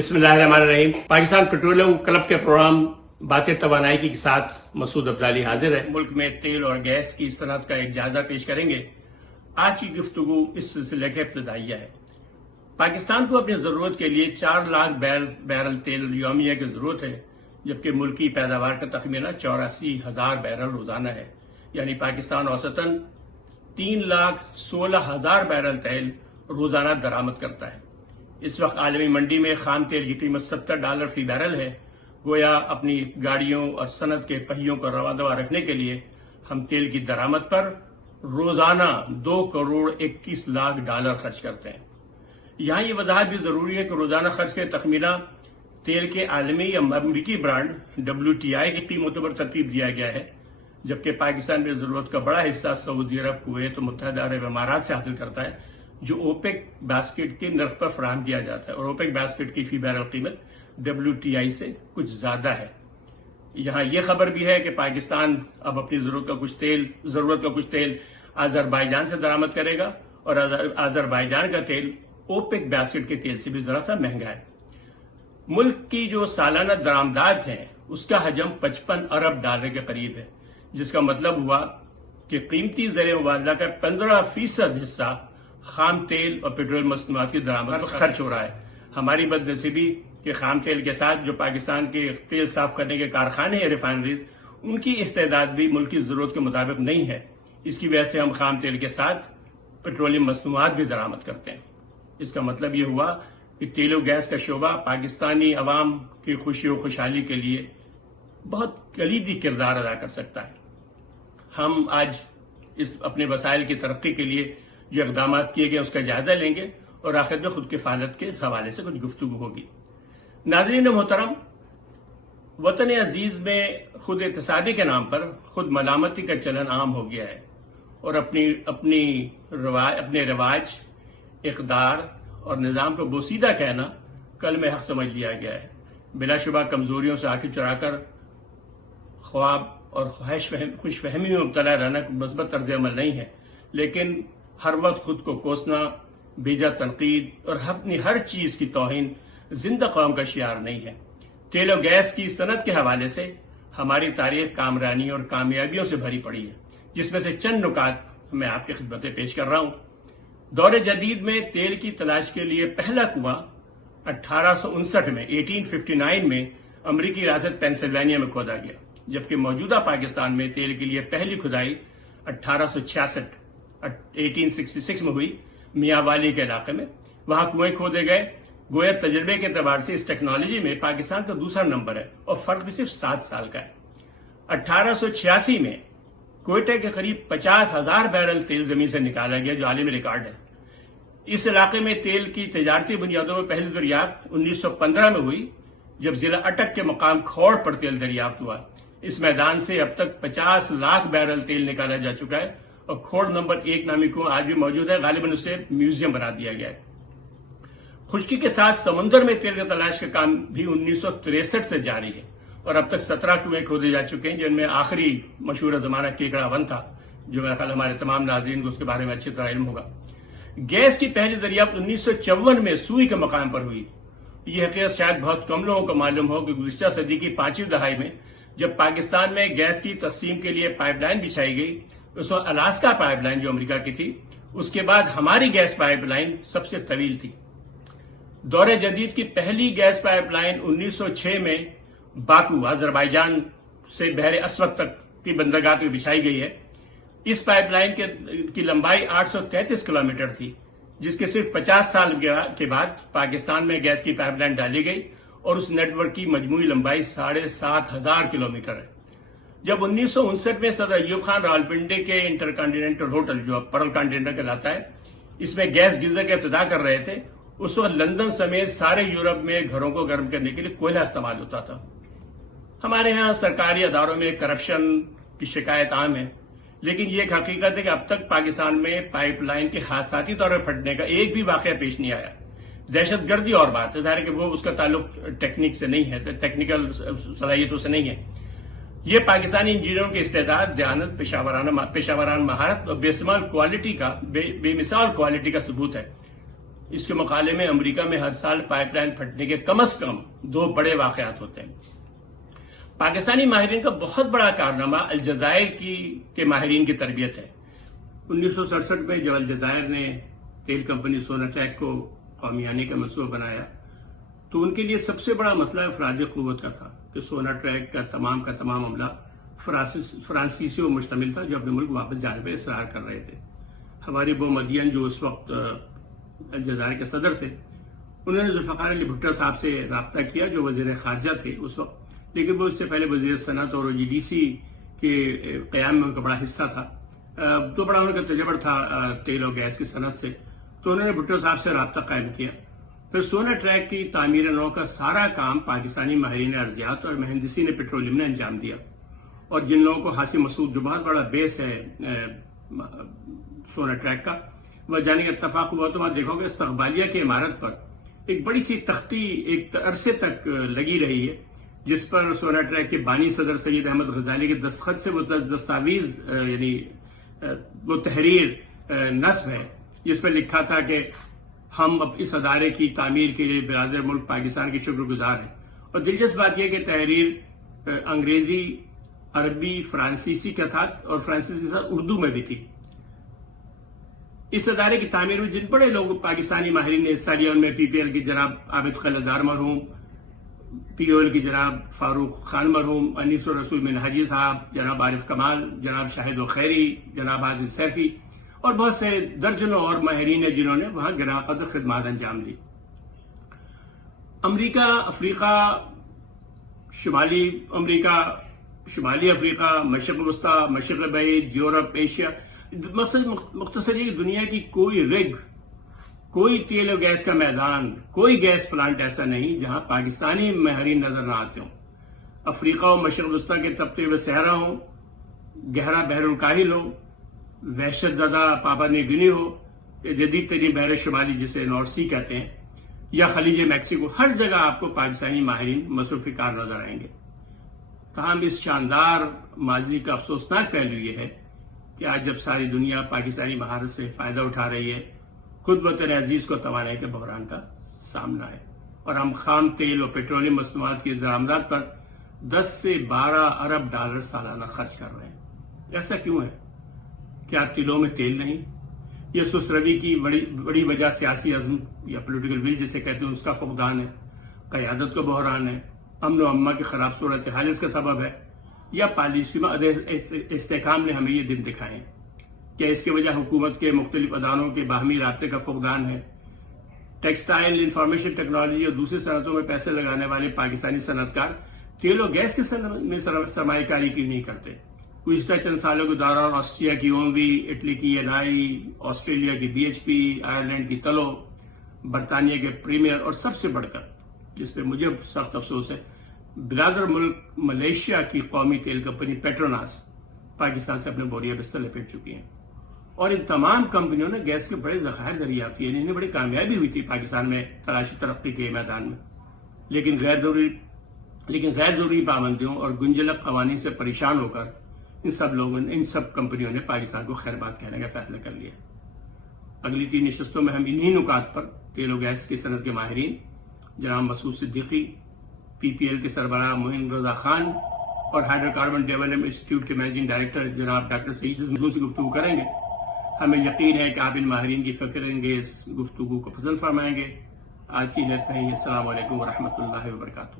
बिस्मिल्लाहिर्रहमानिर्रहीम। Pakistan petroleum club के programme बातें तवानाई के साथ मसूद अब्दाली हाजिर है। मुल्क में तेल और गैस की सनत का एक जायजा पेश करेंगे। आज की गुफ्तगू इस सिलसिले का इब्तिदाइया है। पाकिस्तान को अपनी जरूरत के लिए 4 लाख बैरल तेल यौमिया की जरूरत है, जबकि मुल्क की पैदावार का तखमीना 84,000 बैरल रोजाना है। यानी पाकिस्तान औसतन 3,16,000 बैरल तेल रोजाना दरामद करता है। इस वक्त आलमी मंडी में खाम तेल की कीमत $70 फी बैरल है। गोया अपनी गाड़ियों और सनत के पहियों को रवा दवा रखने के लिए हम तेल की दरामद पर रोजाना $2,21,00,000 खर्च करते हैं। यहाँ ये वजाहत भी जरूरी है कि रोजाना खर्च के तखमीना तेल के आलमी या अमरीकी ब्रांड WTI की कीमतों पर तरतीब दिया गया है, जबकि पाकिस्तान में जरूरत का बड़ा हिस्सा सऊदी अरब, कुवैत और मुत्तहिदा अरब अमारात से हासिल करता है, जो ओपेक बास्केट के नर्ख पर फराहम किया जाता है। और ओपेक बास्केट की फी बैरल कीमत WTI से कुछ ज्यादा है। यहाँ यह खबर भी है कि पाकिस्तान अब अपनी जरूरत का कुछ तेल अजरबैजान से दरामद करेगा, और अजरबैजान का तेल ओपेक बास्केट के तेल से भी जरा सा महंगा है। मुल्क की जो सालाना दरामदात है उसका हजम $55 अरब के करीब है, जिसका मतलब हुआ कि कीमती ज़र मुबादला का 15% हिस्सा खाम तेल और पेट्रोल मसनूआत की दरामद पर खर्च हो रहा है। हमारी बदनसीबी कि खाम तेल के साथ जो पाकिस्तान के तेल साफ करने के कारखाने हैं, रिफाइनरीज, उनकी इस्तेदाद भी मुल्क की जरूरत के मुताबिक नहीं है। इसकी वजह से हम खाम तेल के साथ पेट्रोलियम मसनूआत भी दरामद करते हैं। इसका मतलब ये हुआ कि तेल और गैस का शोबा पाकिस्तानी अवाम की खुशी और खुशहाली के लिए बहुत कलीदी किरदार अदा कर सकता है। हम आज इस अपने वसाइल की तरक्की के लिए जो इकदाम किए गए उसका जायजा लेंगे और आखिर में खुद किफालत के हवाले से कुछ गुफ्तगू होगी। नाज़रीन मोहतरम, वतन अजीज में खुद इत्तेसादी के नाम पर खुद मलामती का चलन आम हो गया है, और अपने रिवाज, इक़दार और निज़ाम को बोसीदा कहना कल में हक समझ लिया गया है। बिलाशुबा कमजोरियों से आंखें चुराकर ख्वाब और खुशफहमी में मुब्तला रहना मस्बत तर्ज अमल नहीं है, लेकिन हर वक्त खुद को कोसना, बेजा तनकीद और अपनी हर चीज की तौहीन जिंदा कौम का शियार नहीं है। तेल और गैस की सनत के हवाले से हमारी तारीख कामरानी और कामयाबियों से भरी पड़ी है, जिसमें से चंद नुकात मैं आपकी खिदमत पेश कर रहा हूं। दौर जदीद में तेल की तलाश के लिए पहला कुआं 1859 में अमरीकी रियासत पेंसिल्वेनिया में खोदा गया, जबकि मौजूदा पाकिस्तान में तेल के लिए पहली खुदाई 1866 में हुई मियांवाली के इलाके में। वहां कुएं खोदे गए। गोया तजर्बे के एतबार से इस टेक्नोलॉजी में पाकिस्तान का दूसरा नंबर है, और फर्क भी सिर्फ 7 साल का है। 1886 में कोयटे के करीब 50,000 बैरल तेल जमीन से निकाला गया, जो आलमी रिकॉर्ड है। इस इलाके में तेल की तजारती बुनियादों में पहली दरियाफ्त 1915 में हुई, जब जिला अटक के मकाम खोड़ पर तेल दरियाफ्त हुआ। इस मैदान से अब तक 50 लाख बैरल तेल निकाला जा चुका है, और खोड़ नंबर 1 नामी कुआं आज भी मौजूद है। गालिबन उसे म्यूजियम बना दिया गया है। खुश्की के साथ समुद्र में तेल की तलाश का काम भी 1963 से जारी है, और अब तक 17 कुएं खोदे जा चुके हैं, जिनमें आखिरी मशहूर जमाना केकड़ा 1 था, जो मेरा ख्याल हमारे तमाम नाज़रीन को उसके बारे में अच्छी तरह इल्म होगा। गैस की पहली दरियाफ्त 1954 में सुई के मकाम पर हुई। यह हकीकत शायद बहुत कम लोगों को मालूम हो कि गुज़िश्ता सदी की 5वीं दहाई में जब पाकिस्तान में गैस की तकसीम के लिए पाइपलाइन बिछाई गई, उस वक्त अलास्का पाइपलाइन जो अमेरिका की थी, उसके बाद हमारी गैस पाइपलाइन सबसे तवील थी। दौरे जदीद की पहली गैस पाइपलाइन 1906 में बाकू, अजरबैजान से बहरे अस्वद तक की बंदरगाह में बिछाई गई है। इस पाइपलाइन की लंबाई 833 किलोमीटर थी, जिसके सिर्फ 50 साल के बाद पाकिस्तान में गैस की पाइपलाइन डाली गई, और उस नेटवर्क की मजमूई लंबाई 7,500 किलोमीटर है। जब 1959 में सदर अय्यूब खान रावलपिंडी के इंटरकॉन्टिनेंटल होटल, जो पर्ल कॉन्टिनेंटल कहलाता है, इसमें गैस गीजर का इब्तिदा कर रहे थे, उस वक्त लंदन समेत सारे यूरोप में घरों को गर्म करने के लिए कोयला इस्तेमाल होता था। हमारे यहाँ सरकारी अदारों में करप्शन की शिकायत आम है, लेकिन ये एक हकीकत है कि अब तक पाकिस्तान में पाइपलाइन के हादसाती तौर पर फटने का एक भी वाकया पेश नहीं आया। दहशतगर्दी और बात है, कि वो उसका ताल्लुक टेक्निक से नहीं है, टेक्निकल सलाहियतों से नहीं है। ये पाकिस्तानी इंजीनियरों की इस्तेदाद, दयानत, पेशावराना महारत और बेमिसाल क्वालिटी का सबूत है। اس کے مقابلے میں امریکہ میں ہر سال پائپ لائن پھٹنے کے کم از کم 2 بڑے واقعات ہوتے ہیں۔ پاکستانی ماہرین کا بہت بڑا کارنامہ الجزائر کے ماہرین کی تربیت ہے۔ 1967 میں جب الجزائر نے تیل کمپنی سوناٹریک کو قومیانی کا منصوبہ بنایا تو ان کے لیے سب سے بڑا مسئلہ افرادی قوت کا تھا کہ سوناٹریک کا تمام عملہ فرانسیسیوں مشتمل تھا جو اپنے ملک واپس جانے پہ اصرار کر رہے تھے۔ ہماری بومدین جو اس وقت الجزائر کے صدر تھے، انہوں نے ذوالفقار علی بھٹو صاحب سے رابطہ کیا جو وزیر خارجہ تھے اس وقت، لیکن وہ اس سے پہلے وزیر صنعت اور OGDC کے قیام میں ان کا بڑا حصہ تھا، تو بڑا ان کا تجربہ تھا تیل اور گیس کی صنعت سے، تو انہوں نے بھٹو صاحب سے رابطہ قائم کیا۔ پھر سوناٹریک کی تعمیر نو کا سارا کام پاکستانی ماہرین ارضیات اور مہندسین پیٹرولیم نے انجام دیا، اور جن لوگوں کو حاصل مسعود جو بہت بڑا بیس ہے سوناٹریک کا، وہ جانے کا اتفاق ہوا تو وہاں دیکھو گے استقبالیہ کی عمارت پر ایک بڑی سی تختی ایک عرصے تک لگی رہی ہے جس پر سوناٹریک کے بانی صدر سید احمد غزالی کے دستخط سے وہ دستاویز یعنی وہ تحریر نصب ہے جس پر لکھا تھا کہ ہم اب اس ادارے کی تعمیر کے لیے برادر ملک پاکستان کے شکر گزار ہیں۔ اور دلچسپ بات یہ کہ تحریر انگریزی، عربی، فرانسیسی کا تھا اور فرانسیسی کے ساتھ اردو میں بھی تھی۔ اس ادارے کی تعمیر میں جن بڑے لوگ پاکستانی ماہرین نے حصہ لیا ان میں PPL کی جناب عابد قلعہدار مرحوم، POL کی جناب فاروق خان مرحوم، انیس الرسول منہاجی صاحب، جناب عارف کمال، جناب شاہد و خیری، جناب عادل سیفی اور بہت سے درجنوں اور ماہرین ہیں جنہوں نے وہاں گراں قدر خدمات انجام دی۔ امریکہ، افریقہ، شمالی افریقہ، مشرق وسطی، مشرق بعید، یورپ، ایشیا، مقصد مختصر یہ کہ دنیا کی کوئی ریگ، کوئی تیل و گیس کا میدان، کوئی گیس پلانٹ ایسا نہیں جہاں پاکستانی ماہرین نظر نہ آتے ہوں۔ افریقہ و مشرق وسطی کے تپتے ہوئے صحرا ہوں، گہرا بحر الکاہل ہو، وحشت زدہ پاپا نیو گنی ہو، یا جدید ترین بحر شمالی جسے نارتھ سی کہتے ہیں، یا خلیج میکسیکو، ہر جگہ آپ کو پاکستانی ماہرین مصروف کار نظر آئیں گے۔ تاہم اس شاندار ماضی کا افسوسناک پہلو یہ ہے کہ آج جب ساری دنیا پاکستانی مہارت سے فائدہ اٹھا رہی ہے، خود وطن عزیز کو توانائی کے بحران کا سامنا ہے، اور ہم خام تیل اور پیٹرولیم مصنوعات کی درآمدات پر 10 سے 12 ارب ڈالر سالانہ خرچ کر رہے ہیں۔ ایسا کیوں ہے؟ کیا تلوں میں تیل نہیں؟ یہ سست روی کی بڑی وجہ سیاسی عزم یا پولیٹیکل ول جسے کہتے ہیں اس کا فقدان ہے، قیادت کا بحران ہے، امن و امان کی خراب صورتحال اس کا سبب ہے، یا پالیسی میں استحکام نے ہمیں یہ دن دکھائے ہیں؟ کیا اس کی وجہ حکومت کے مختلف اداروں کے باہمی رابطے کا فقدان ہے؟ ٹیکسٹائل، انفارمیشن ٹیکنالوجی اور دوسری صنعتوں میں پیسے لگانے والے پاکستانی صنعت کار تیل و گیس کے میں سرمایہ کاری کیوں نہیں کرتے؟ گزشتہ چند سالوں کے دوران آسٹریا کی OMV، اٹلی کی ENI، آسٹریلیا کی BHP، آئرلینڈ کی تلو، برطانیہ کے پریمیئر اور سب سے بڑھ کر جس پہ مجھے سخت افسوس ہے برادر ملک ملیشیا کی قومی تیل کمپنی پیٹروناس پاکستان سے اپنے بوریا بستر لپیٹ چکی ہیں، اور ان تمام کمپنیوں نے گیس کے بڑے ذخائر دریافت کیے، انہیں بڑی کامیابی ہوئی تھی پاکستان میں تلاشی ترقی کے میدان میں، لیکن غیر ضروری پابندیوں اور گنجلک قوانین سے پریشان ہو کر ان سب کمپنیوں نے پاکستان کو خیر بات کہنے کا فیصلہ کر لیا۔ اگلی 3 نشستوں میں ہم انہی نکات پر تیل و گیس کی صنعت کے ماہرین جناب مسعود صدیقی، PPL کے سربراہ معین رضا خان اور ہائیڈرو کاربن ڈیولپمنٹ انسٹیٹیوٹ کے منیجنگ ڈائریکٹر جناب ڈاکٹر سعید محمود سے گفتگو کریں گے۔ ہمیں یقین ہے کہ آپ ان ماہرین کی فکر انگیز گفتگو کو پسند فرمائیں گے۔ آج کی نیت میں السلام علیکم ورحمۃ اللہ وبرکاتہ۔